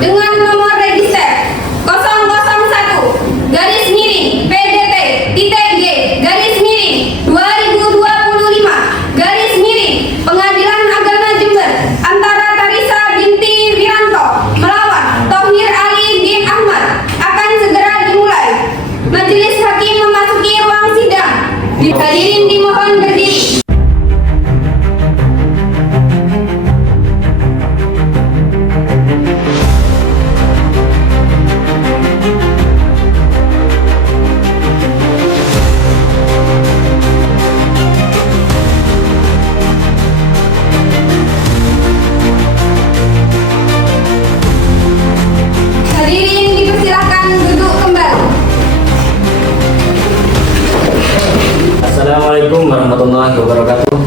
dengan nomor register 001 garis miring PDT titik G garis miring 2025 garis miring Pengadilan Agama Jember antara Tarisa binti Wiranto melawan Thohir Ali bin Ahmad akan segera dimulai. Majelis hakim memasuki ruang sidang. Hadirin dimohon berdiri. Hadirin dipersilakan duduk kembali. Assalamualaikum warahmatullahi wabarakatuh.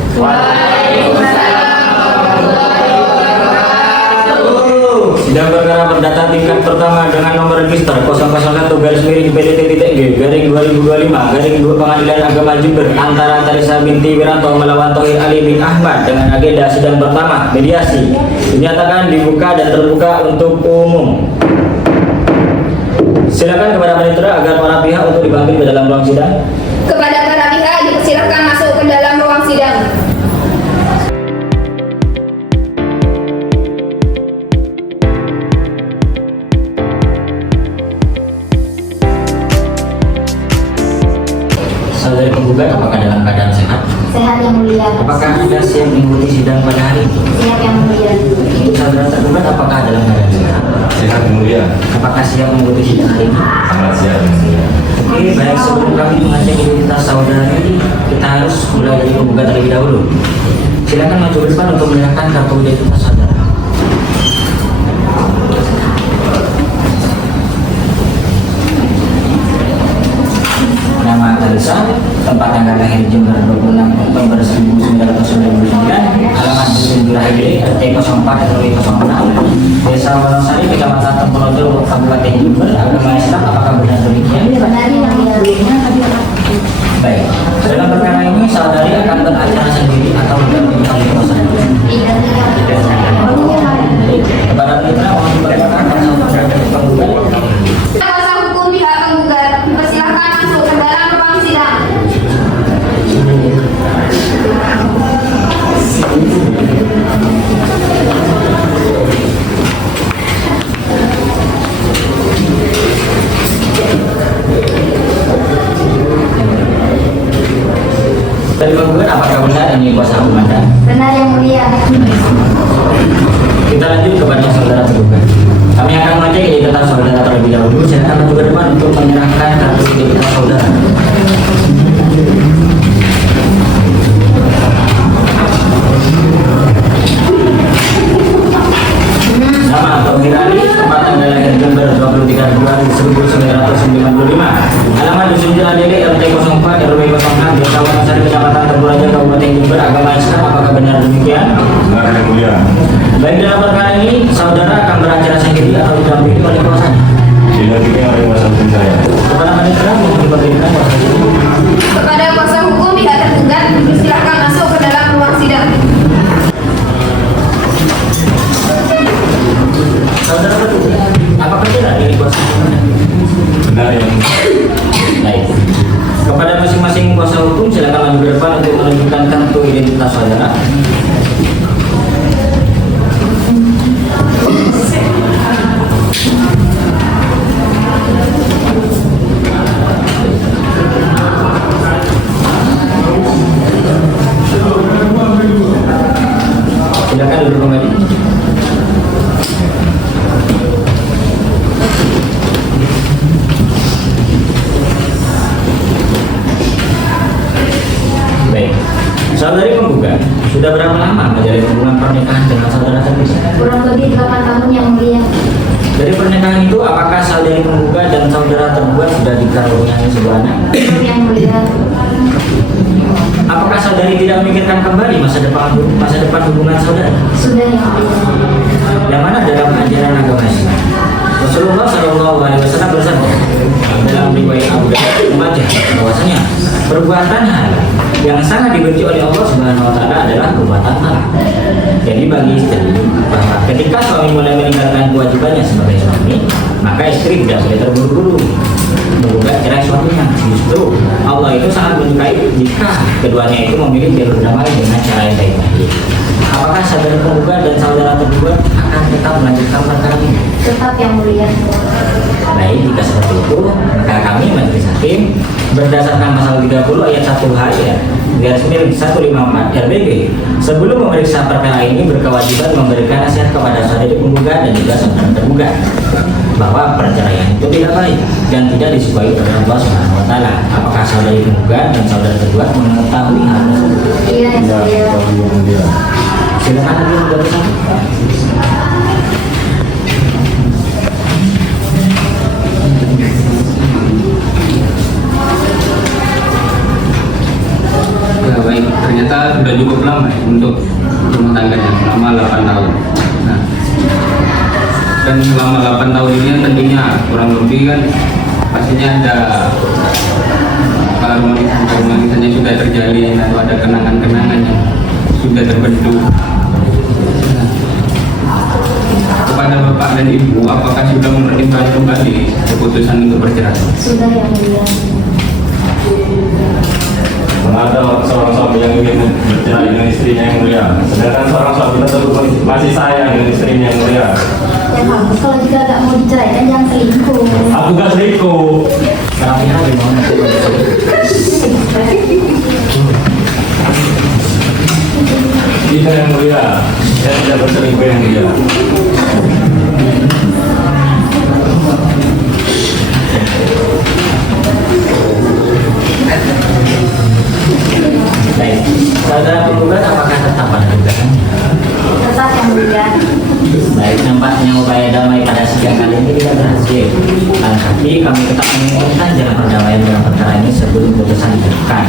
Sidang perkara perdata tingkat pertama dengan nomor register 001 garis miring PDT titik G garing 2025 garing 2 Pengadilan Agama Jember antara Tarisa binti Wiranto melawan Thohir Ali bin Ahmad dengan agenda sidang pertama mediasi dinyatakan dibuka dan terbuka untuk umum. Silakan kepada panitia agar para pihak untuk dipanggil ke dalam ruang sidang. Kepada para pihak dipersilakan masuk ke dalam ruang sidang. Saudari penggugat, apakah dalam keadaan sehat? Sehat yang mulia. Apakah Anda siap mengikuti sidang pada hari ini? Siap yang mulia. Untuk saudara tergugat, apakah dalam keadaan sehat? Sehat mulia, Apakah siap mengikuti sidang hari ini? sangat siap yang mulia. Oke, baik, sebelum kami mengecek identitas saudari, kita harus mulai dari penggugat terlebih dahulu. Silakan maju ke depan untuk menyerahkan kartu identitas saudara. Nama Tarisa, tempat tanggal lahir Jember 26 Oktober 1999, alamat Dusun Durahide, RT 04 RW 06, Desa Wonosari, Kecamatan Tempolojo, Kabupaten Jember, agama Islam. Apakah benar demikian? Benar yang mulia. Baik, dalam perkara ini saudari akan beracara sendiri atau bergabung kali kosan. Tidak. Kepada mitra mohon diperkenalkan saudara dari penggugat. Kuasa hukum pihak penggugat dipersilakan masuk ke dalam ruang sidang. Dari penggugat, apakah benar ini kuasa hukum Anda? Benar yang mulia. Kita lanjut kepada saudara tergugat. Kami akan mengecek identitas saudara terlebih dahulu. Silakan maju ke depan untuk menyerahkan kartu identitas saudara. Nama Thohir Ali, tempat tanggal lahir Jember 23 Februari 1995. Alamat Dusun Jeladele, RT 04 RW 06, Desa Wonosari, Kecamatan Tempuraja, Kabupaten Jember, agama Islam. Apakah benar demikian? Benar yang mulia, Baik, dalam perkara ini saudara akan beracara sendiri atau didampingi oleh kuasanya. didampingi oleh kuasa hukum saya. Kepada panitia mohon diberikan kuasa hukum. Kepada kuasa hukum pihak tergugat dipersilakan masuk ke dalam ruang sidang. Saudara tergugat, apakah benar ini kuasa hukum? Benar yang mulia. Baik. Kepada masing-masing kuasa hukum silakan maju ke depan untuk menunjukkan kartu identitas saudara. Silakan duduk kembali. Baik, saudari penggugat sudah berapa lama menjalin hubungan pernikahan dengan saudara terpisah? Kurang lebih 8 tahun yang mulia. Dari pernikahan itu, apakah saudari penggugat dan saudara tergugat sudah dikaruniai sebuah anak? Benar yang mulia. Apakah saudari tidak memikirkan kembali masa depan hubungan saudara? Sudah yang mulia. Yang mana dalam ajaran agama Islam? Rasulullah SAW bersabda dalam riwayat Abu Dawud membaca bahwasanya perbuatan halal yang sangat dibenci oleh Allah Subhanahu Wa Taala adalah perbuatan haram. Jadi bagi istri bahwa Ketika suami mulai meninggalkan kewajibannya sebagai suami, maka istri tidak boleh terburu-buru menggugat cerai suaminya. Justru Allah itu sangat menyukai jika keduanya itu memilih jalur damai dengan cara yang baik-baik. Apakah saudara penggugat dan saudara tergugat akan tetap melanjutkan perkara ini? Tetap yang mulia. Baik, jika seperti itu, maka kami Majelis Hakim berdasarkan pasal 30 ayat 1H ya, garis miring 154 RBG, sebelum memeriksa perkara ini berkewajiban memberikan nasihat kepada saudari penggugat dan juga saudara tergugat bahwa perceraian itu tidak baik dan tidak disukai oleh Allah Subhanahu wa taala. Apakah saudari penggugat dan saudara tergugat mengetahui hal tersebut? Iya yang mulia. Silakan lagi menjelaskan. Ya, baik, ternyata sudah cukup lama ya, untuk rumah tangganya, selama 8 tahun. Nah, dan selama 8 tahun ini tentunya kurang lebih kan pastinya ada romanisannya sudah terjalin atau ada kenangan-kenangan yang sudah terbentuk. Nah, kepada Bapak dan Ibu, apakah sudah mempertimbangkan kembali keputusan untuk bercerai? Sudah yang mulia. Ada seorang suami yang ingin bercerai dengan istrinya yang mulia, sedangkan seorang suami tersebut masih sayang dengan istrinya yang mulia. Ya bagus, kalau juga gak mau diceraikan jangan selingkuh. Aku gak selingkuh. Sekarang ini ada mau nanti Tidak yang mulia, saya tidak berselingkuh yang mulia. baik. Saudara penggugat apakah tetap pada dugaannya? Tetap yang mulia. Baik, nampaknya upaya damai pada sidang kali ini tidak berhasil. Tetapi kami tetap menginginkan jalan perdamaian dalam perkara ini sebelum putusan diberikan.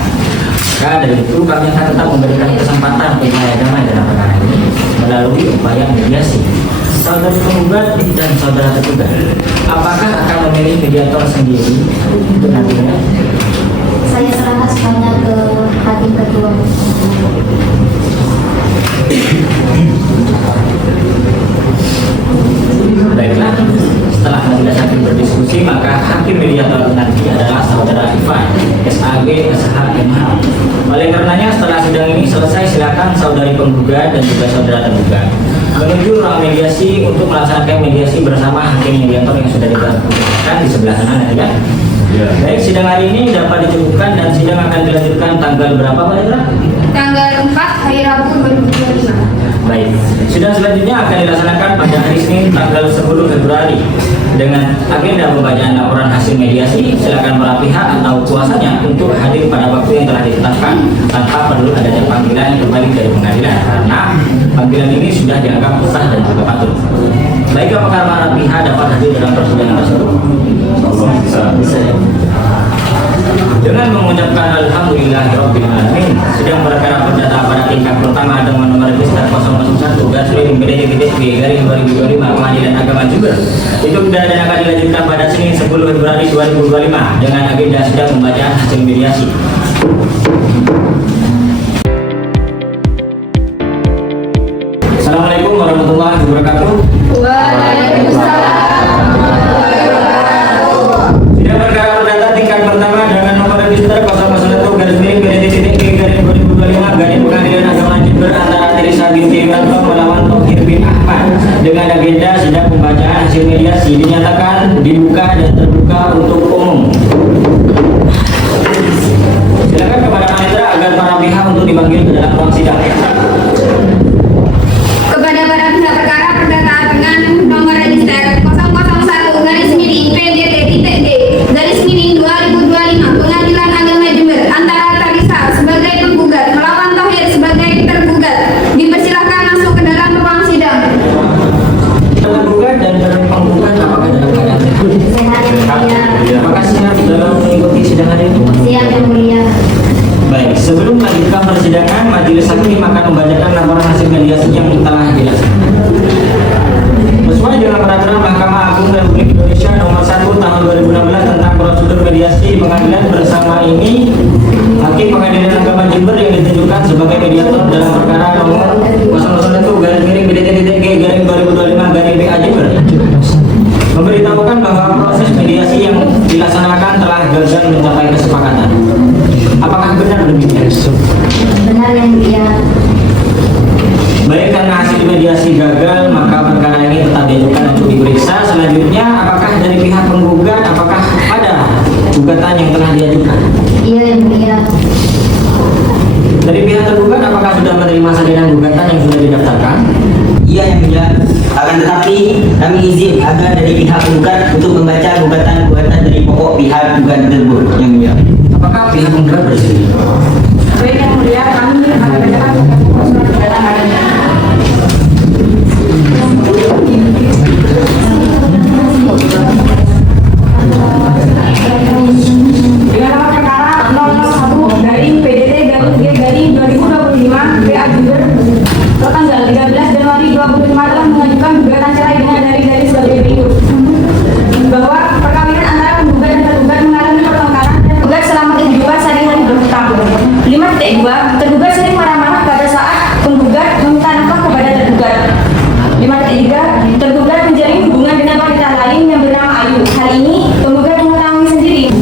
Maka dari itu kami akan tetap memberikan kesempatan upaya damai dalam perkara ini melalui upaya mediasi. Saudara penggugat dan saudara tergugat, apakah akan memilih mediator sendiri untuk nantinya? Saya serahkan semuanya ke hakim ketua. Baiklah, setelah majelis hakim berdiskusi, maka hakim mediator nanti adalah saudara Ivan, SAG, SH, MH. Oleh karenanya, setelah sidang ini selesai, silakan saudari penggugat dan juga saudara tergugat menuju ruang mediasi untuk melaksanakan mediasi bersama hakim mediator yang sudah ditentukan di sebelah sana nanti kan. Ya. Baik, sidang hari ini dapat dicukupkan dan sidang akan dilanjutkan tanggal berapa Pak Indra? Tanggal 4 hari Rabu 2025. Baik, sidang selanjutnya akan dilaksanakan pada hari Senin tanggal 10 Februari dengan agenda pembacaan laporan hasil mediasi. Silakan para pihak atau kuasanya untuk hadir pada waktu yang telah ditetapkan tanpa perlu adanya panggilan kembali dari pengadilan karena panggilan ini sudah dianggap sah dan juga patut. Baik, apakah para pihak dapat hadir dalam persidangan tersebut? Bisa ya. Dengan mengucapkan alhamdulillahirobbilalamin, sidang perkara perdata pada tingkat pertama dengan nomor register 001-BDT-B-2025 Pengadilan Agama Jember itu sudah dan akan dilanjutkan pada Senin 10 Februari 2025 dengan agenda sidang pembacaan hasil mediasi. Assalamualaikum warahmatullahi wabarakatuh. Waalaikumsalam. Sidang perkara perdata tingkat pertama dengan nomor register 001-BDT-B-2025 Pengadilan Agama Jember antara Teresa binti Wiranto melawan Thohir bin Ahmad dengan agenda sidang pembacaan hasil mediasi dinyatakan dibuka dan terbuka untuk umum. Silakan kepada panitera agar para pihak untuk dipanggil ke dalam ruang sidang. Kepada para pihak perkara perdata dengan nomor register 001-PDT-D-2025 Pengadilan Agama Jember antara Teresa sebagai penggugat melawan Thohir sebagai tergugat dipersilahkan masuk ke dalam ruang sidang. Tergugat dan penggugat apakah dalam keadaan sehat? Sehat yang mulia. Apakah siap dalam mengikuti sidang hari ini? Siap yang mulia. Baik, sebelum melanjutkan persidangan, majelis hakim akan membacakan laporan hasil mediasi yang telah dilaksanakan. Sesuai dengan peraturan Mahkamah Agung Republik Indonesia nomor 1 tahun 2016 tentang prosedur mediasi pengadilan bersama ini, Hakim Pengadilan Agama Jember yang ditunjukkan sebagai mediator dalam perkara nomor 001-BDT-G-2025 Jember memberitahukan bahwa proses mediasi yang dilaksanakan telah gagal mencapai kesepakatan. Apakah benar demikian? Benar yang mulia. Baik, karena hasil mediasi gagal, maka perkara ini tetap diajukan untuk diperiksa. Selanjutnya, apakah dari pihak penggugat, apakah ada gugatan yang telah diajukan? Iya yang mulia. Dari pihak tergugat, apakah sudah menerima salinan gugatan yang sudah didaftarkan? Iya yang mulia. Akan tetapi kami izin agar dari pihak penggugat untuk membaca gugatan dari pokok pihak gugat tersebut yang mulia. Apakah pihak penggugat bersedia? Baik yang mulia, kami akan bacakan surat gugatan adanya. Dengan nomor perkara 001 garing PDT garing G garing 2025 PA Jember tertanggal 13 Januari 2005 telah mengajukan gugatan cerai dengan dari sebagai berikut. Bahwa perkawinan antara penggugat dan tergugat mengalami pertengkaran dan tergugat selama kehidupan sehari-hari berhutang. 5.2 tergugat sering marah-marah pada saat penggugat meminta nafkah kepada tergugat. 5.3 tergugat menjalin hubungan dengan wanita lain yang bernama Ayu. Hal ini penggugat mengetahui sendiri.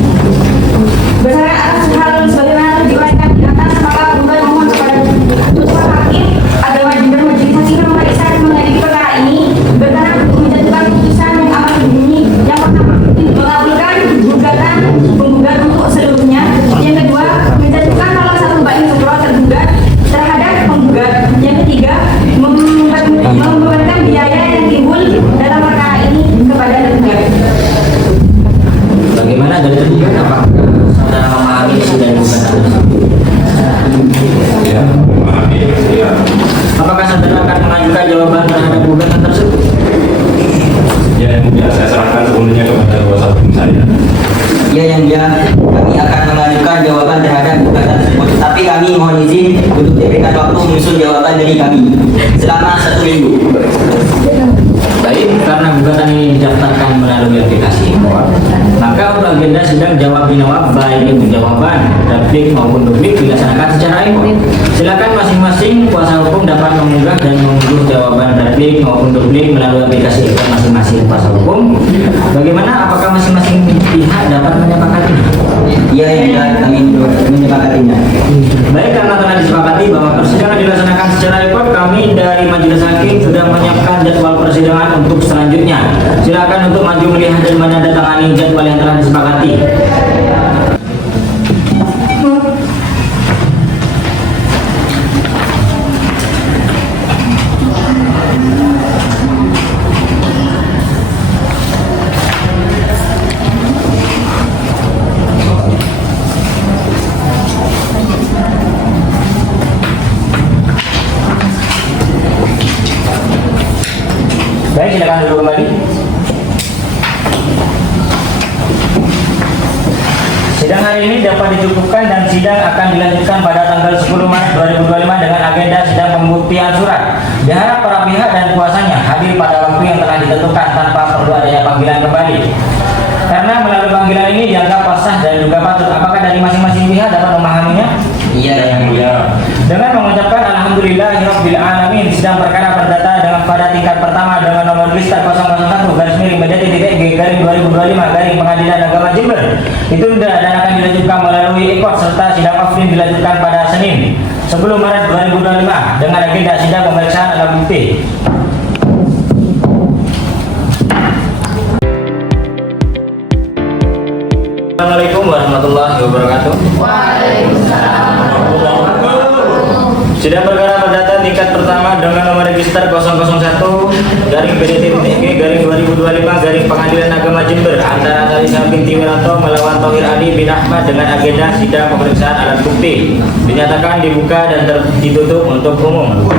Berdasarkan atas hal sebagaimana terjelaskan di atas, maka penggugat memohon kepada Ketua Hakim Agama Jember Majelis Hakim yang memeriksa dan mengadili perkara ini berkenan untuk menjatuhkan putusan yang amat berbunyi. Yang pertama, mengabulkan gugatan penggugat untuk seluruhnya. Yang kedua, menjatuhkan salah satu baik sukro tergugat terhadap penggugat. Yang ketiga, membebankan biaya yang timbul dalam perkara ini kepada tergugat. Bagaimana dari tergugat? Apakah saudara memahami isi dari gugatan tersebut? Ya, memahami. Ya. Apakah saudara akan mengajukan jawaban terhadap gugatan tersebut? Ya, yang mulia, saya serahkan sepenuhnya kepada kuasa hukum saya. Iya yang mulia. Kami akan mengajukan jawaban terhadap gugatan tersebut. Tapi kami mohon izin untuk diberikan waktu menyusun jawaban dari kami selama 1 minggu. Baik, karena gugatan ini didaftarkan melalui aplikasi maka untuk agenda sidang jawab binawab baik itu jawaban, replik maupun duplik dilaksanakan secara import. Silakan masing-masing kuasa hukum dapat mengunggah dan mengunduh jawaban replik maupun duplik melalui aplikasi import masing-masing kuasa hukum. Bagaimana? Apakah masing-masing pihak dapat menyepakatinya? Iya yang mulia, kami menyepakatinya. Baik, karena telah disepakati bahwa persidangan dilaksanakan secara import, kami dari Majelis Hakim sudah menyiapkan jadwal persidangan untuk selanjutnya. Silakan untuk maju melihat dan menandatangani jadwal yang telah disepakati. Baik, silakan duduk kembali. Sidang hari ini dapat dicukupkan dan sidang akan dilanjutkan pada tanggal 10 Maret 2025 dengan agenda sidang pembuktian surat. Diharap para pihak dan kuasanya hadir pada waktu yang telah ditentukan tanpa perlu adanya panggilan kembali. Karena melalui panggilan ini dianggap sah dan juga patut. Apakah dari masing-masing pihak dapat memahaminya? Iya yang mulia. Dengan mengucapkan Alhamdulillahirabbil alamin, sidang perkara perdata dengan pada tingkat pertama dengan nomor register 001/BDT-G/2025 Pengadilan Agama Jember ditunda dan akan dilanjutkan melalui ekor serta sidang offline dilanjutkan pada Senin 10 Maret 2025 dengan agenda sidang pemeriksaan alat bukti. Assalamualaikum warahmatullahi wabarakatuh. Sidang perkara perdata tingkat pertama dengan nomor register 001/BDT-G/2025 Pengadilan Agama Jember antara Tarisa binti Wiranto melawan Thohir Ali bin Ahmad dengan agenda sidang pemeriksaan alat bukti dinyatakan dibuka dan ditutup untuk umum.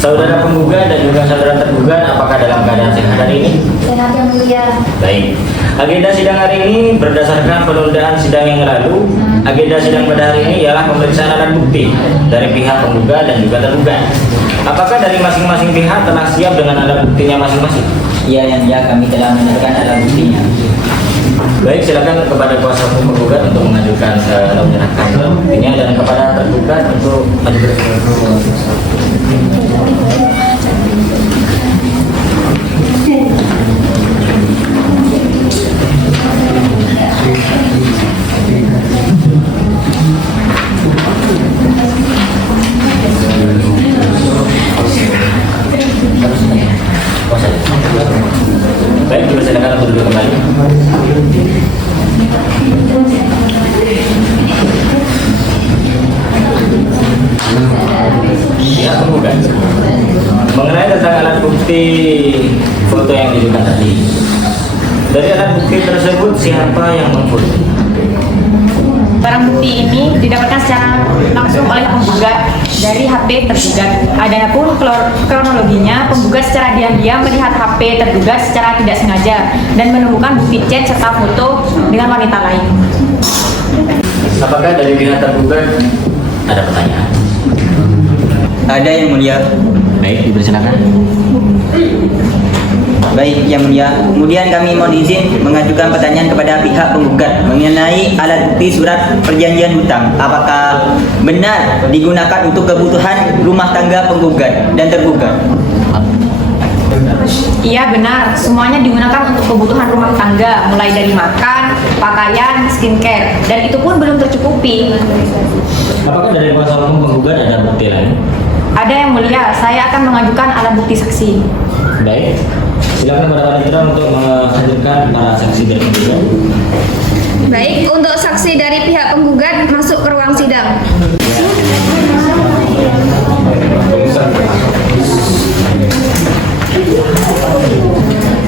Saudara penggugat dan juga saudara tergugat, apakah dalam keadaan sehat hari ini? Sehat yang mulia. Baik. Agenda sidang hari ini berdasarkan penundaan sidang yang lalu. Agenda sidang pada hari ini ialah pemeriksaan alat bukti dari pihak penggugat dan juga tergugat. Apakah dari masing-masing pihak telah siap dengan alat buktinya masing-masing? Iya yang mulia, kami telah menyerahkan alat buktinya. Baik, silakan kepada kuasa hukum penggugat untuk mengajukan atau menyerahkan buktinya dan kepada tergugat untuk baik, silakan untuk duduk kembali. Ya, penggugat. Mengenai tentang alat bukti foto yang diajukan tadi. Dari alat bukti tersebut siapa yang memfoto? Barang bukti ini didapatkan secara langsung oleh penggugat dari HP tergugat. Adapun kronologinya, penggugat secara diam-diam melihat HP tergugat secara tidak sengaja dan menemukan bukti chat serta foto dengan wanita lain. Apakah dari pihak tergugat ada pertanyaan? Ada yang mulia. Baik, dipersilakan. Baik, yang mulia. Kemudian kami mohon izin mengajukan pertanyaan kepada pihak penggugat mengenai alat bukti surat perjanjian hutang. Apakah benar digunakan untuk kebutuhan rumah tangga penggugat dan tergugat? Iya benar, semuanya digunakan untuk kebutuhan rumah tangga, mulai dari makan, pakaian, skincare, dan itu pun belum tercukupi. Apakah dari kuasa hukum penggugat ada bukti lain? Ada yang mulia, saya akan mengajukan alat bukti saksi. Baik, silakan kepada panitera untuk menghadirkan para saksi dari penggugat. Baik, untuk saksi dari pihak penggugat masuk ke ruang sidang.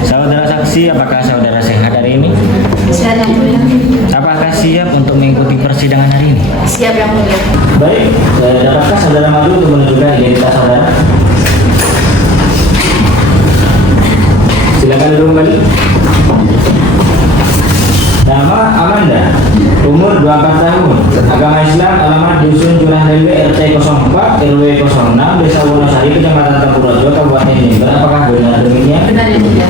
Saudara saksi, apakah saudara sehat hari ini? Siap yang mulia. Apakah siap untuk mengikuti persidangan hari ini? Siap yang mulia. Baik, dapatkah saudara maju untuk menunjukkan identitas saudara? Silakan duduk kembali. Nama Amanda, umur 24 tahun, agama Islam, alamat Dusun Curah Railway RT 04 RW 06 Desa Wonosari, Kecamatan Tempurjoyo, Kabupaten Jember. Apakah benar demikian? Benar yang mulia.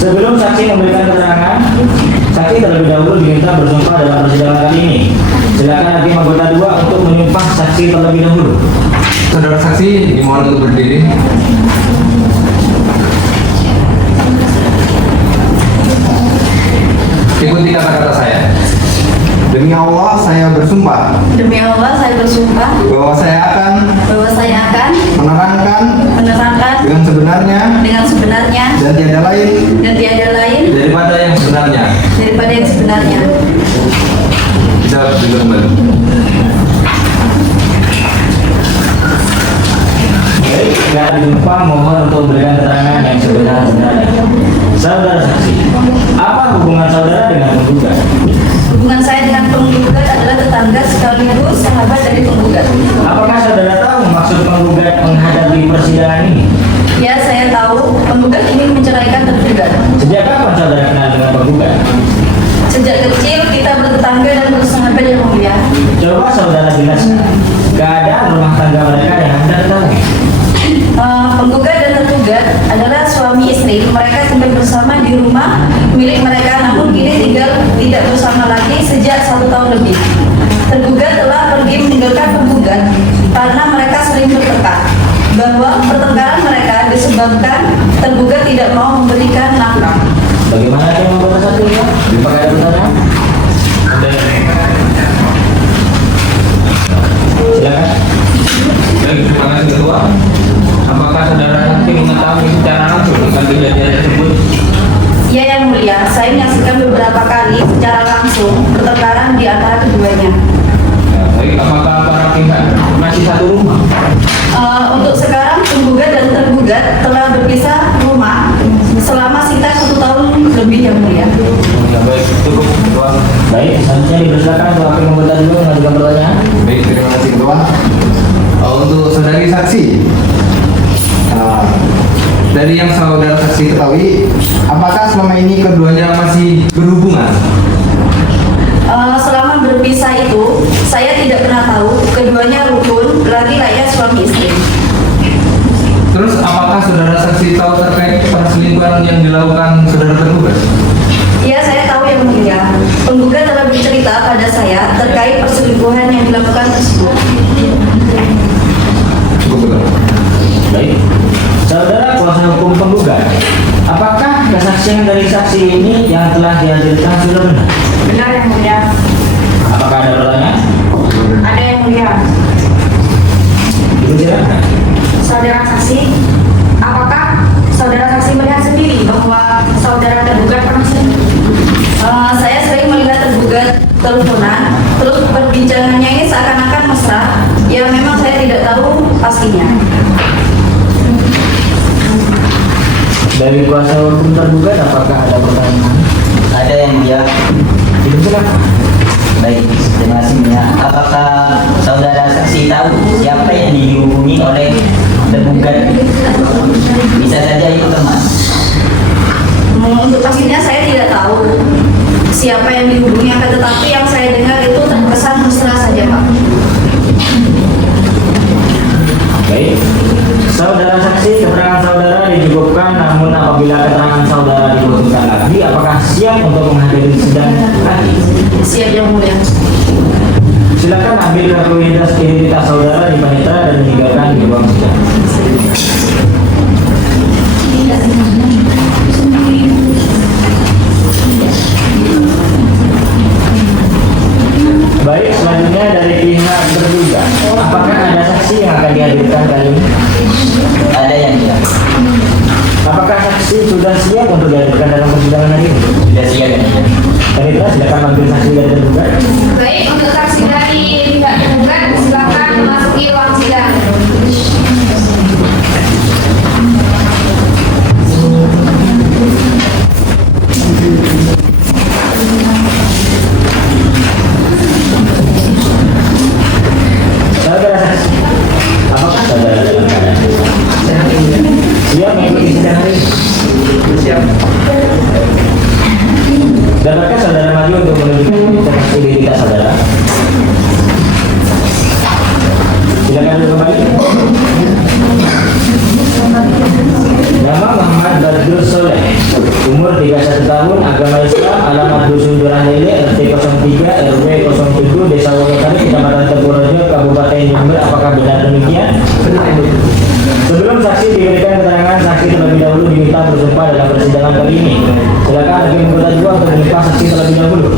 Sebelum saksi memberikan keterangan, saksi terlebih dahulu diminta bersumpah dalam persidangan kali ini. Silakan hakim anggota 2 untuk menyumpah saksi terlebih dahulu. Saudara saksi dimohon untuk berdiri. Ikuti kata-kata saya. Demi Allah saya bersumpah Demi Allah saya bersumpah bahwa saya akan menerangkan dengan sebenarnya dan tiada lain Daripada yang sebenarnya. Bisa duduk kembali. Baik, jika jumpa mohon untuk memberikan keterangan yang sebenar-benarnya. Saudara saksi, apa hubungan saudara dengan penggugat? Hubungan saya dengan penggugat adalah tetangga sekaligus sahabat dari penggugat. Apakah saudara tahu maksud penggugat menghadapi persidangan ini? Ya, saya tahu penggugat ingin menceraikan tergugat. Sejak kapan saudara kenal dengan penggugat? Sejak kecil kita bertetangga dan bersahabat yang mulia. Coba saudara jelaskan keadaan rumah tangga mereka yang Anda ketahui. Penggugat dan tergugat adalah suami istri. Mereka tinggal bersama di rumah milik mereka, namun kini tidak bersama lagi sejak 1 tahun lebih. Tergugat telah pergi meninggalkan penggugat karena mereka sering bertengkar. Bahwa pertengkaran mereka disebabkan tergugat tidak mau memberikan nafkah. Bagaimana yang membuat satu ya? Dipakai pertanyaan? Silakan. Baik, terima kasih ketua. Apakah saudara saksi mengetahui secara langsung tentang kejadian tersebut? Ya yang mulia, saya menyaksikan beberapa kali secara langsung pertengkaran di antara keduanya. Ya, baik, apakah para pihak masih satu rumah? Untuk sekarang penggugat dan tergugat telah berpisah rumah selama sekitar 1 tahun lebih yang mulia. Ya, baik, cukup ketua. Baik, selanjutnya dipersilakan untuk hakim anggota 2 mengajukan pertanyaan. Baik, terima kasih ketua. Untuk saudari saksi, dari yang saudara saksi ketahui, apakah selama ini keduanya masih berhubungan? Selama berpisah itu, saya tidak pernah tahu keduanya rukun lagi layak suami istri. Terus apakah saudara saksi tahu terkait perselingkuhan yang dilakukan saudara tergugat? Ya, saya tahu yang mulia. Penggugat telah bercerita pada saya terkait perselingkuhan yang dilakukan tersebut. Cukup betul. Baik. Saudara kuasa hukum penggugat, apakah kesaksian dari saksi ini yang telah dihadirkan sudah benar? Benar yang mulia. Apakah ada pertanyaan? Ada yang mulia. Ibu silakan. Saudara saksi, apakah saudara saksi melihat sendiri bahwa saudara tergugat pernah selingkuh? Saya sering melihat tergugat teleponan, terus perbincangannya ini seakan-akan mesra. Ya memang saya tidak tahu pastinya. Dari kuasa hukum tergugat, apakah ada pertanyaan? Ada yang mulia. Ibu silakan. Baik, terima kasih ya. Apakah saudara saksi tahu siapa yang dihubungi oleh tergugat? Bisa saja itu teman. Untuk pastinya saya tidak tahu siapa yang dihubungi, akan tetapi yang saya dengar itu terkesan mesra saja, Pak. Baik. Saudara saksi, keterangan saudara dicukupkan, namun apabila keterangan saudara dibutuhkan lagi, apakah siap untuk menghadiri sidang lagi? Siap yang mulia. Silakan ambil kartu identitas saudara di panitera dan meninggalkan di ruang sidang. Baik, selanjutnya dari pihak tergugat, apakah ada saksi yang akan dihadirkan kali ini? Ada yang mulia. Apakah saksi sudah siap untuk dihadirkan dalam persidangan hari ini? Sudah siap ya. Panitera, silakan ambil saksi dari tergugat. Baik, untuk saksi dari pihak tergugat silakan memasuki ruang sidang. Saudara saksi, apakah saudara dalam keadaan siap mengikuti sidang hari ini? Siap. Dapatkah saudara maju untuk menunjukkan identitas saudara? Silakan duduk kembali. Nama Muhammad Badrul Soleh, umur 31 tahun, agama Islam, alamat Dusun Durandele, RT 03, RW 07, Desa Wonokari, Kecamatan Tegurejo, Kabupaten Jember. Apakah benar demikian? Sebelum saksi diberikan keterangan, saksi terlebih dahulu diminta bersumpah dalam persidangan kali ini. Silakan hakim anggota 2 untuk menyumpah saksi terlebih dahulu.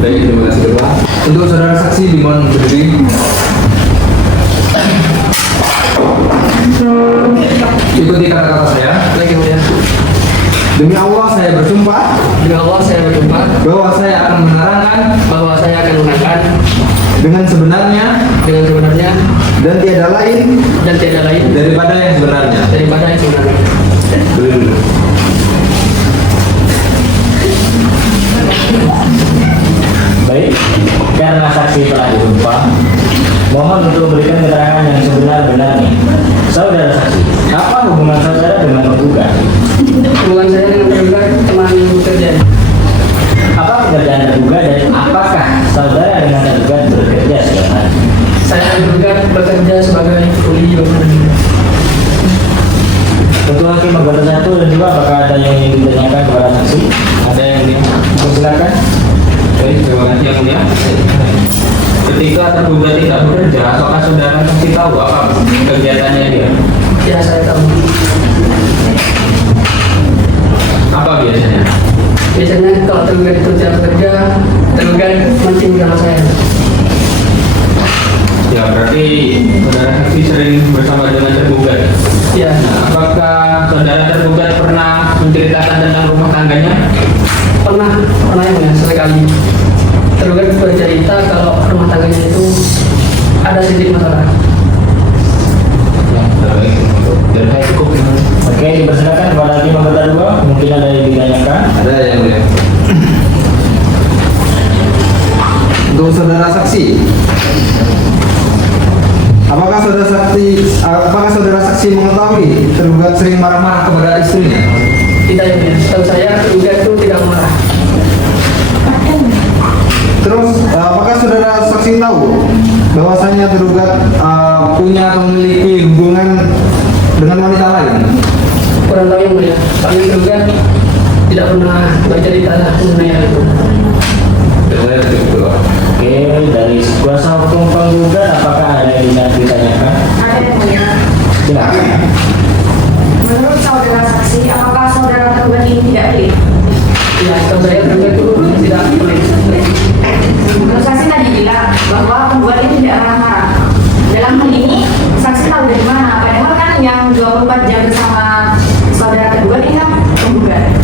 Baik, terima kasih Ketua. Untuk saudara saksi dimohon berdiri. Ikuti kata-kata saya. Lagi mulia. Demi Allah saya bersumpah Demi Allah saya bersumpah bahwa saya akan menerangkan bahwa saya akan menerangkan dengan sebenarnya dengan sebenarnya dan tiada lain daripada yang sebenarnya. daripada yang sebenarnya. Baik, karena saksi telah disumpah, mohon untuk memberikan keterangan yang sebenar-benarnya. Saudara saksi, apa hubungan saudara dengan penggugat? Hubungan saya dengan tergugat teman bekerja. Apa pekerjaan tergugat dan apakah saudara dengan tergugat bekerja setiap hari? Saya tergugat bekerja sebagai kuli bangunan. Ketua Hakim anggota 1 dan 2, apakah ada yang ingin ditanyakan kepada saksi? Ada yang mulia. Silakan. Baik, terima kasih yang mulia. Ketika tergugat tidak bekerja, apakah saudara saksi tahu apa kegiatannya dia? Ya, saya tahu. Apa biasanya? Biasanya kalau tergugat itu tidak bekerja, tergugat mancing sama saya. Ya, berarti saudara saksi sering bersama dengan tergugat. Ya. Nah, apakah saudara tergugat pernah menceritakan tentang rumah tangganya? Pernah yang mulia, sekali. Tergugat bercerita kalau rumah tangganya itu ada sedikit masalah. Dari saya cukup. Oke, dipersilakan kepada Hakim anggota 2, mungkin ada yang ditanyakan. Ada yang mulia. Untuk saudara saksi, apakah saudara saksi mengetahui tergugat sering marah-marah kepada istrinya? Tidak ya, mulia. Setahu saya tergugat itu tidak marah. Terus, apakah saudara saksi tahu bahwasanya tergugat punya atau memiliki hubungan dengan wanita lain? Kurang tahu yang mulia. Kami tergugat tidak pernah bercerita mengenai hal itu. Saya cukup. Oke, dari kuasa hukum penggugat apakah ada yang ditanyakan? Ada yang mulia. Silakan. Menurut saudara saksi, apakah saudara tergugat ini tidak pelit? Ya, setahu saya tergugat itu tidak pelit. Menurut saksi tadi bilang bahwa penggugat ini tidak marah-marah. Dalam hal ini, saksi tahu dari mana? Padahal kan yang 24 jam bersama saudara tergugat ini kan penggugat.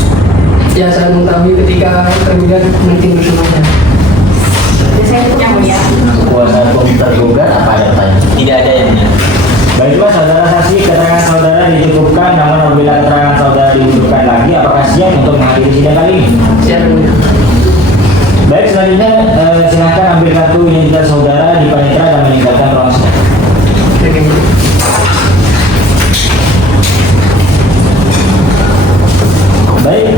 Ya, saya mengetahui ketika tergugat meeting bersamanya. Jadi saya punya mulia. Kuasa hukum tergugat apa ada tanya? Tidak ada yang mulia. Baiklah saudara saksi, keterangan saudara dicukupkan, namun apabila keterangan saudara dibutuhkan lagi, apakah siap untuk menghadiri sidang kali ini? Siap, Yang Mulia. Baik, selanjutnya silakan ambil kartu identitas saudara di panitera dan meninggalkan ruang sidang. Baik.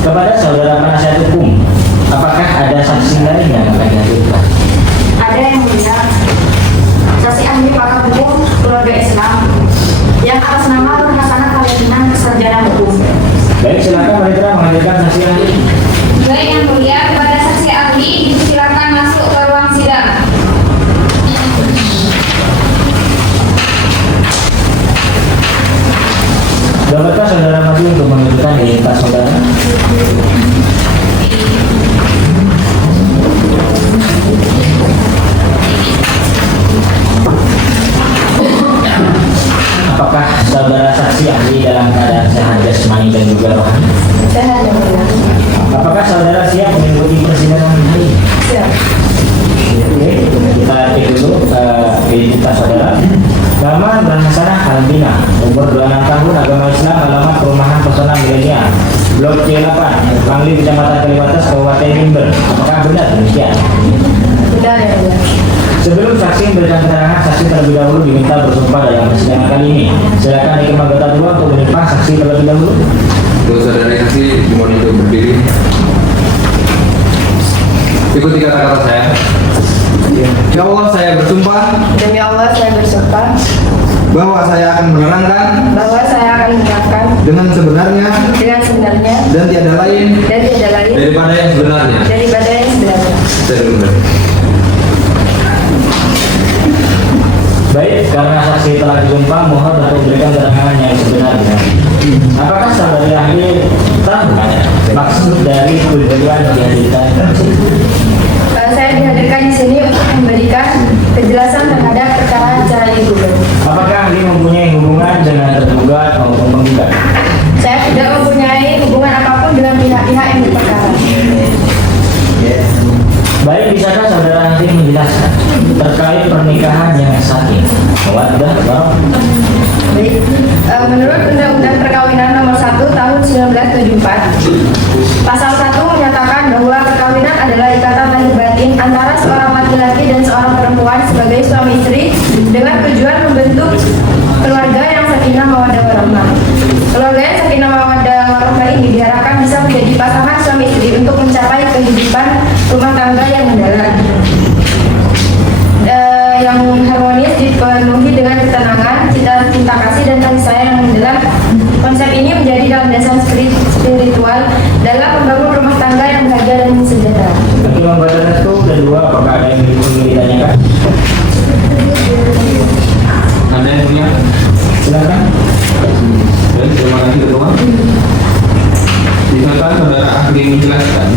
Kepada saudara penasihat hukum, apakah ada saksi lain yang akan dihadirkan? Ada yang mulia. Saksi ahli pakar hukum keluarga Islam yang atas nama Nur Hasanah Kaliatina, sarjana hukum. Baik, silakan panitera menghadirkan saksi ahli. Baik yang mulia, kepada saksi ahli silakan masuk ke ruang sidang. Dapatkah saudara maju untuk menunjukkan identitas saudara? Apakah saudara saksi ahli dalam keadaan sehat jasmani dan juga rohani? Sehat, Yang Mulia. Apakah saudara siap mengikuti persidangan hari ini? Siap. Oke, kita cek dulu identitas saudara. Nama Nur Hasanah Kaliatina, umur 26 tahun, agama Islam, alamat perumahan pesona milenial, Blok C8, Pangli, Kecamatan Kaliwates, Kabupaten Jember. Apakah benar demikian? Benar, Yang Mulia. Sebelum saksi memberikan keterangan, saksi terlebih dahulu diminta bersumpah dalam persidangan kali ini. Silakan Hakim Anggota 2 untuk menyimpang saksi terlebih dahulu. Untuk saudara saksi dimohon untuk berdiri. Ikuti kata-kata saya. Ya Allah, saya bersumpah Demi Allah, saya bersumpah bahwa saya akan menerangkan bahwa saya akan menerangkan dengan sebenarnya dengan sebenarnya dan tiada lain dan tidak lain daripada yang sebenarnya. daripada yang sebenarnya. Saya dulu. Baik, karena saksi telah disumpah, mohon untuk memberikan keterangan yang sebenarnya. Apakah saudara ahli tahu maksud dari tujuan dihadirkan? Saya dihadirkan di sini untuk memberikan kejelasan terhadap perkara acara ini dulu. Apakah ahli mempunyai hubungan dengan tergugat maupun penggugat? Saya tidak mempunyai hubungan apapun dengan pihak-pihak yang berperkara. Baik, bisakah saudara ahli menjelaskan terkait pernikahan yang sakit? Mawaddah, warahmah. Baik, menurut Undang-Undang Perkawinan Nomor 1 Tahun 1974, Pasal 1 menyatakan bahwa perkawinan adalah ikatan lahir batin antara seorang laki-laki dan seorang perempuan sebagai suami istri dengan tujuan membentuk keluarga yang sakinah mawaddah warahmah. Keluarga yang sakinah mawaddah warahmah ini diharapkan bisa menjadi pasangan suami istri untuk mencapai kehidupan rumah tangga yang mendalam, yang harmonis, dipenuhi dengan ketenangan, cinta kasih dan kasih sayang yang mendalam. Konsep ini menjadi landasan spiritual dalam membangun rumah tangga yang bahagia dan sejahtera. Hakim Anggota 1 dan 2, apakah ada yang ingin ditanyakan? Ada yang punya? Silakan. Baik, terima kasih ketua. Silakan saudara ahli menjelaskan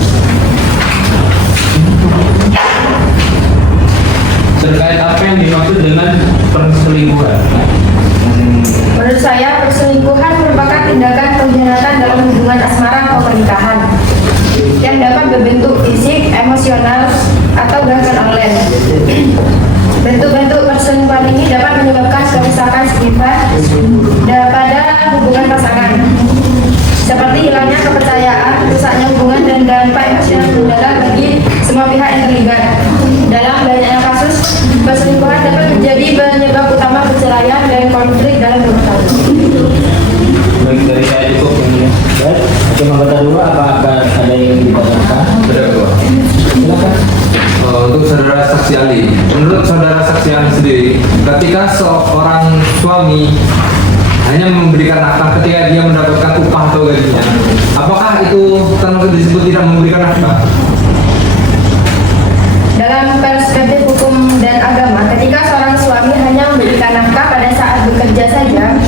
terkait apa yang dimaksud dengan perselingkuhan. Menurut saya, perselingkuhan merupakan tindakan pengkhianatan dalam hubungan asmara atau pernikahan yang dapat berbentuk fisik, emosional, atau bahkan online. Bentuk-bentuk perselingkuhan ini dapat menyebabkan kerusakan sifat daripada hubungan pasangan, seperti hilangnya kepercayaan, rusaknya hubungan, dan dampak emosional mendalam bagi semua pihak yang terlibat. Dalam banyaknya kasus, perselingkuhan dapat menjadi penyebab utama perceraian dan konflik dalam rumah tangga. Baik, dari saya cukup yang mulia. Baik, Hakim Anggota 2, apakah ada yang ingin ditanyakan? Sudah, Pak. Silakan. Untuk saudara saksi ahli, menurut saudara saksi ahli sendiri, ketika seorang suami hanya memberikan nafkah ketika dia mendapatkan upah atau gajinya, Apakah itu termasuk disebut tidak memberikan nafkah? Dalam perspektif hukum dan agama, ketika seorang suami hanya memberikan nafkah pada saat bekerja saja,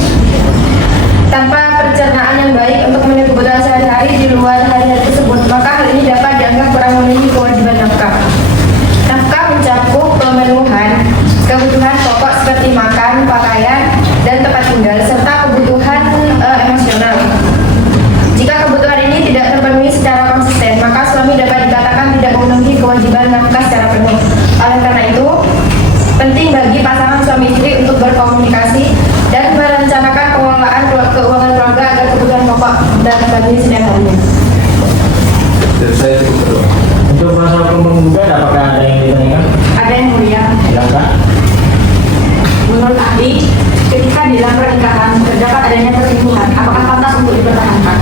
tanpa pencernaan yang baik untuk memenuhi kebutuhan sehari-hari di luar hari-hari tersebut, maka hal ini dapat dianggap kurang memenuhi kewajiban nafkah. Nafkah mencakup pemenuhan kebutuhan pokok seperti makan, pakaian, dan tempat tinggal, serta kebutuhan emosional. Jika kebutuhan ini tidak terpenuhi secara konsisten, maka suami dapat dikatakan tidak memenuhi kewajiban nafkah secara penuh. Oleh karena itu, penting bagi pasangan suami istri untuk berkomunikasi dan merencanakan pengelolaan keuangan keluarga agar kebutuhan pokok dan terpenuhi setiap harinya. Dari saya cukup berdoa. Untuk kuasa hukum penggugat, apakah ada yang ditanyakan? Ada yang mulia. Silakan. Menurut ahli, ketika di dalam pernikahan terdapat adanya perselingkuhan, apakah pantas untuk dipertahankan?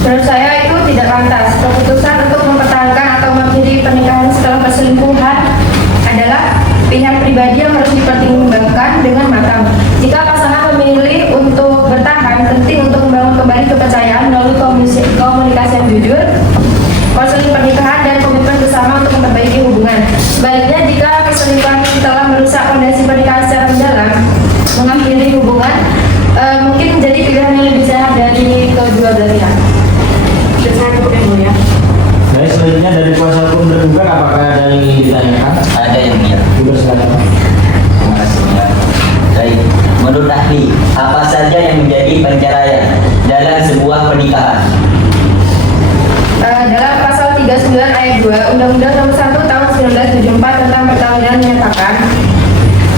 Menurut saya itu tidak pantas. Keputusan untuk mempertahankan atau mengakhiri pernikahan setelah perselingkuhan adalah pilihan pribadi yang harus dipertimbangkan dengan matang. Jika pasangan memilih untuk bertahan, penting untuk membangun kembali kepercayaan melalui komunikasi yang jujur, konseling pernikahan, dan komitmen bersama untuk memperbaiki hubungan. Sebaliknya, jika perselingkuhan telah merusak fondasi pernikahan secara mendalam, mengakhiri hubungan mungkin menjadi pilihan yang lebih sehat dari kedua belah pihak. Saya cukup yang mulia. Baik, selanjutnya dari kuasa hukum tergugat, apakah ada yang ingin ditanyakan? Ada yang mulia. Juga silakan. Terima kasih ya. Baik, menurut ahli, apa saja yang menjadi penceraian dalam sebuah pernikahan? Dalam pasal 39 ayat 2 Undang-Undang Nomor 1 Tahun 1974 tentang perkawinan menyatakan,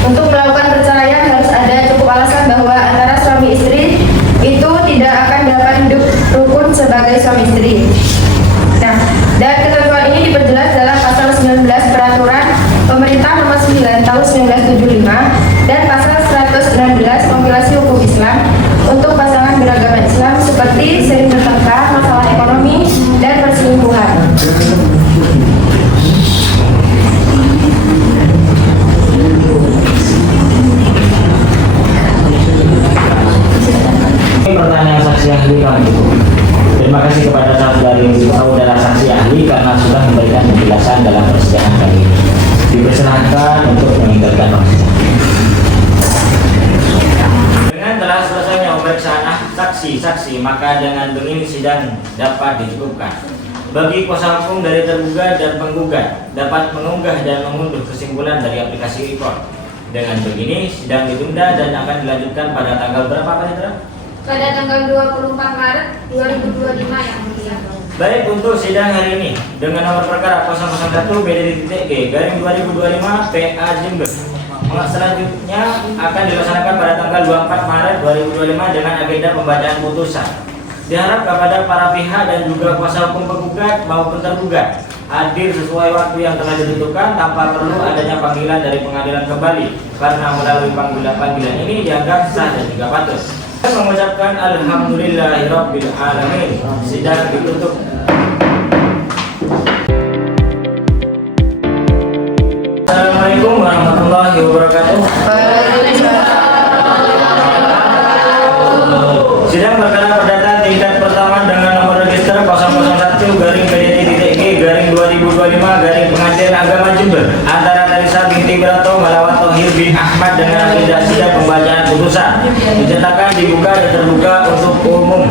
untuk melakukan perceraian harus ada cukup alasan bahwa antara suami istri itu tidak akan dapat hidup rukun sebagai suami istri. Nah, dan ketentuan ini diperjelas dalam pasal 19 Peraturan Pemerintah Nomor 9 Tahun 1975 dan pasal 116 Kompilasi Hukum Islam untuk pasangan beragama Islam seperti sering bertengkar, masalah ekonomi, dan perselingkuhan. Ini pertanyaan saksi ahli kami. Terima kasih kepada saudara saksi ahli karena sudah memberikan penjelasan dalam persidangan kali ini. Dipersilahkan untuk meninggalkan ruang. Dengan telah selesainya pemeriksaan saksi-saksi, maka dengan begini sidang dapat dicukupkan. Bagi kuasa hukum dari tergugat dan penggugat dapat mengunggah dan mengunduh kesimpulan dari aplikasi record. Dengan begini sidang ditunda dan akan dilanjutkan pada tanggal berapa Pak Indra? Pada tanggal 24 Maret 2025 yang mulia. Baik, untuk sidang hari ini dengan nomor perkara 001 BD.G garing 2025 PA Jember. Selanjutnya akan dilaksanakan pada tanggal 24 Maret 2025 dengan agenda pembacaan putusan. Diharap kepada para pihak dan juga kuasa hukum penggugat maupun tergugat hadir sesuai waktu yang telah ditentukan tanpa perlu adanya panggilan dari pengadilan kembali, karena melalui panggilan ini dianggap sah dan juga patut. Saya mengucapkan alhamdulillahirabbil alamin. Sidang ditutup. Assalamualaikum warahmatullahi wabarakatuh. Sidang perkara perdata tingkat pertama dengan nomor register 001-PDT.G/2025 Pengadilan Agama Jember antara Tarisa binti Wiranto melawan Thohir bin Ahmad dengan agenda sidang pembacaan putusan dinyatakan dibuka dan terbuka untuk umum.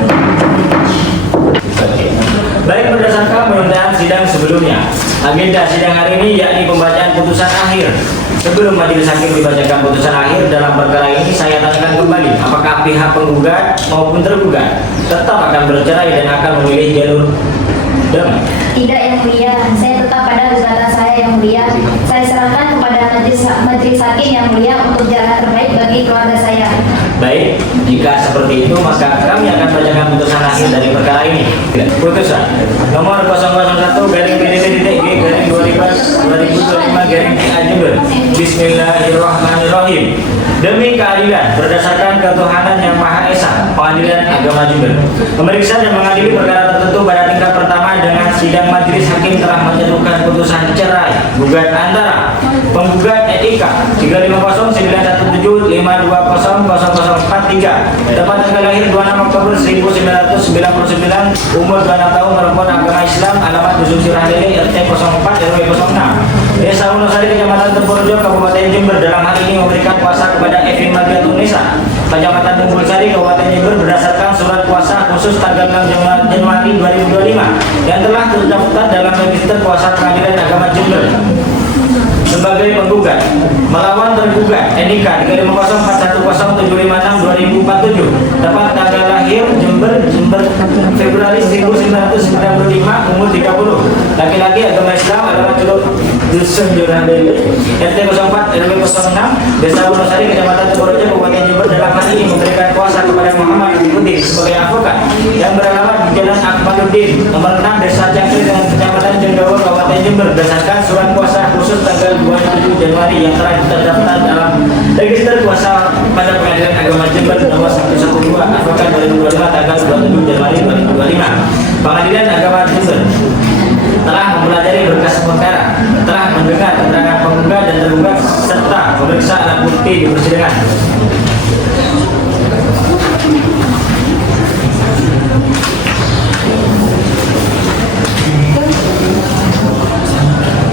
Baik, berdasarkan penundaan sidang sebelumnya, agenda sidang hari ini yakni pembacaan putusan akhir. Sebelum majelis hakim dibacakan putusan akhir dalam perkara ini, saya tanyakan kembali apakah pihak penggugat maupun tergugat tetap akan bercerai dan akan memilih jalur damai. Tidak yang mulia, saya tetap pada gugatan saya yang mulia. Saya serahkan kepada majelis hakim yang mulia untuk jalan terbaik bagi keluarga saya. Baik, jika seperti itu maka kami akan bacakan putusan akhir dari perkara ini. Putusan nomor 001-BDT.G/2025 Jember. Bismillahirrahmanirrahim. Demi keadilan berdasarkan ketuhanan yang Maha Esa, Pengadilan Agama Jember memeriksa dan mengadili perkara tertentu pada tingkat pertama dengan sidang majelis hakim telah menjatuhkan putusan cerai gugat antara penggugat Etika 35091 7520043. Tepat tanggal lahir 26 Oktober 1999, umur 26 tahun, perempuan, agama Islam, alamat Dusun Sirahdeli, RT 04 RW 06, Desa Wonosari, Kecamatan Tempurjo, Kabupaten Jember. Dalam hal ini memberikan kuasa kepada Evin Mardiatun Nisa, Kecamatan Tunggulsari, Kabupaten Jember, berdasarkan surat kuasa khusus tanggal 6 Januari 2025 yang telah terdaftar dalam register kuasa Pengadilan Agama Jember sebagai penggugat. Melawan tergugat NIK 3504107562047, tepat tanggal lahir Jember Februari 1995, umur 30, laki-laki, agama Islam, alamat Dusun Sirahdeli, RT 04 RW 06, Desa Wonosari, Kecamatan Tempurjo, Kabupaten Jember. Dalam hal ini memberikan kuasa kepada Muhammad Ikuti sebagai advokat yang beralamat di Jalan Akmaluddin nomor 6 Desa Cangkri dengan Kecamatan Jendawa, Kabupaten Jember, berdasarkan surat kuasa khusus tanggal 27 Januari yang telah terdaftar dalam register kuasa pada Pengadilan Agama Jember nomor 112 advokat 2025 tanggal 27 Januari 2025. Pengadilan Agama Jember telah mempelajari berkas perkara, telah mendengar keterangan penggugat dan tergugat serta memeriksa alat bukti di persidangan.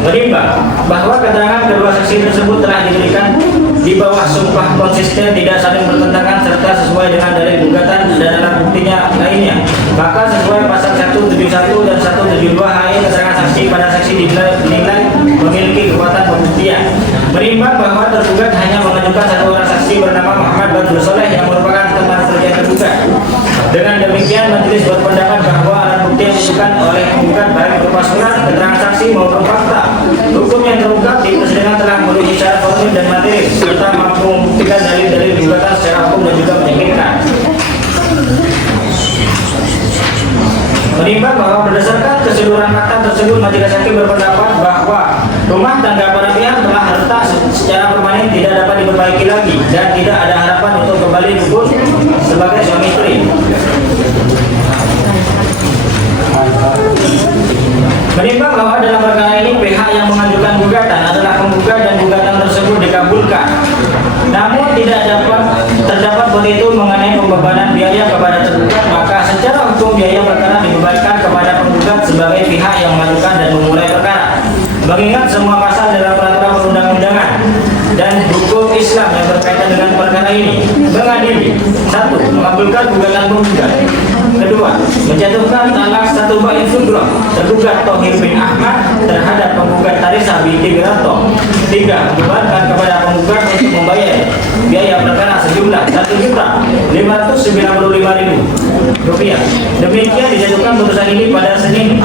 Menimbang bahwa keterangan kedua saksi tersebut telah diberikan di bawah sumpah konsisten, tidak saling bertentangan, serta sesuai dengan dalil gugatan dan alat buktinya lainnya, maka sesuai pasal 171 dan 172 HI keterangan saksi pada saksi dinilai memiliki kekuatan pembuktian. Menimbang bahwa tergugat hanya mengajukan satu orang saksi bernama Muhammad Badrul Soleh yang merupakan teman kerja tergugat. Dengan demikian, majelis berpendapat bahwa alat bukti yang diajukan oleh penggugat baik berupa surat, keterangan saksi maupun fakta hukum yang terungkap di persidangan telah memenuhi syarat formil dan materi serta mampu membuktikan dalil-dalil gugatan secara hukum dan juga meyakinkan. Menimbang bahwa berdasarkan keseluruhan fakta tersebut, majelis hakim berpendapat bahwa rumah tangga para pihak telah retak secara permanen, tidak dapat diperbaiki lagi dan tidak ada harapan untuk kembali rukun sebagai suami istri. Menimbang bahwa dalam perkara ini pihak yang mengajukan gugatan adalah penggugat dan gugatan tersebut dikabulkan, namun tidak terdapat petitum mengenai pembebanan biaya kepada tergugat, maka secara hukum biaya perkara dibebankan kepada penggugat sebagai pihak yang mengajukan dan memulai perkara. Mengingat semua pasal dalam peraturan perundang-undangan dan hukum Islam yang berkaitan dengan perkara ini mengadili: 1. Mengabulkan gugatan penggugat. 2. Menjatuhkan talak 1 bain sugro tergugat Thohir bin Ahmad terhadap penggugat Tarisa binti Wiranto. 3. Membebankan kepada penggugat untuk membayar biaya perkara sejumlah Rp1.395.000. Demikian dijatuhkan putusan ini pada Senin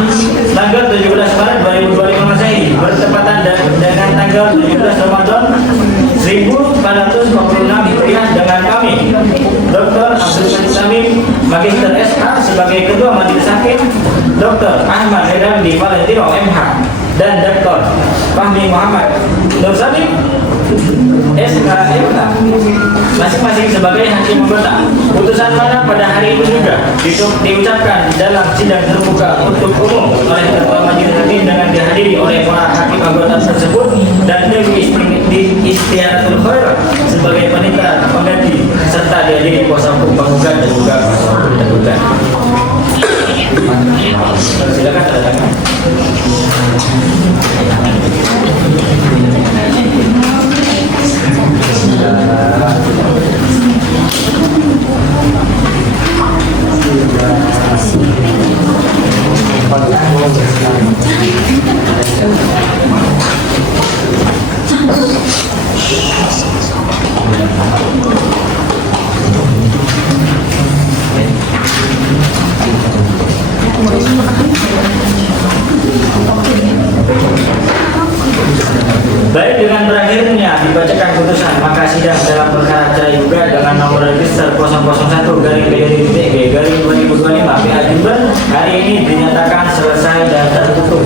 tanggal 17 Maret 2025 Masehi bertepatan dengan tanggal 17 Ramadan 1446 Hijriah dengan kami Dr. Abdul Majid Samim, Magister SH sebagai Ketua Majelis Hakim, Dr. Ahmad Redandi Valentino MH, dan Dr. Fahmi Muhammad Nur Salim SKMK masing-masing sebagai hakim anggota. Putusan mana pada hari ini juga diucapkan dalam sidang terbuka untuk umum oleh Ketua Majelis Hakim dengan dihadiri oleh para hakim anggota tersebut dan Dewi Istiaratul Khair sebagai panitera pengganti serta dihadiri kuasa hukum penggugat dan juga kuasa hukum tergugat. Silakan tanda tangan. Baik, dengan berakhirnya dibacakan putusan, maka sidang dalam perkara cerai gugat dengan nomor register 001-GD-2025 PA Jember hari ini dinyatakan selesai dan tertutup.